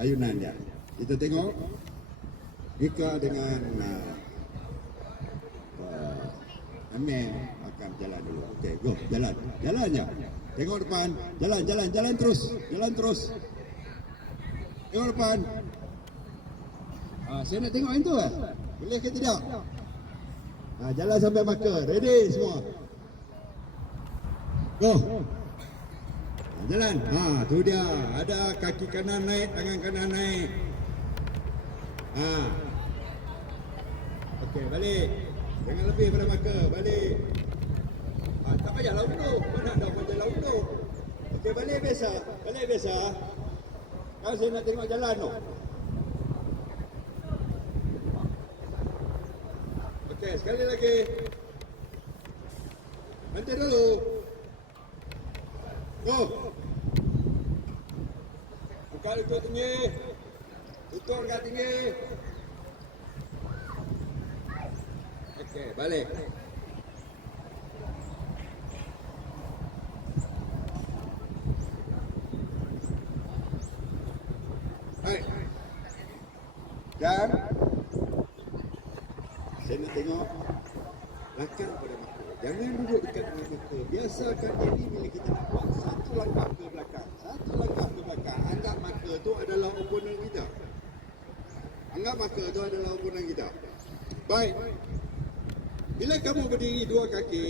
ayunan dia. Kita tengok Ika dengan uh, uh, Amir akan berjalan dulu. Okey, go, jalan. Jalan je. Tengok depan. Jalan, jalan, jalan terus. Jalan terus. Tengok depan. Ah, saya nak tengok yang tu eh. Boleh ke tidak? Ah, jalan sampai marker. Ready semua. Go. Jalan. Ha, tu dia. Ada kaki kanan naik, tangan kanan naik. Ha. Okey, balik. Jangan lebih pada marker. Balik. Ah, tak payah laut dulu. Mana ada macam laut dulu. Okey, balik biasa. Balik biasa. Kalau saya nak tengok jalan tu. Okey, sekali lagi. Nanti dulu. Buka lutut tinggi. Lutut angkat tinggi. Okey, balik. Dan saya nak tengok belakang pada muka. Jangan duduk dekat dengan muka. Biasakan ini bila kita nak buat maka tu adalah opponent kita. Anggap maka tu adalah opponent kita. Baik. Bila kamu berdiri dua kaki,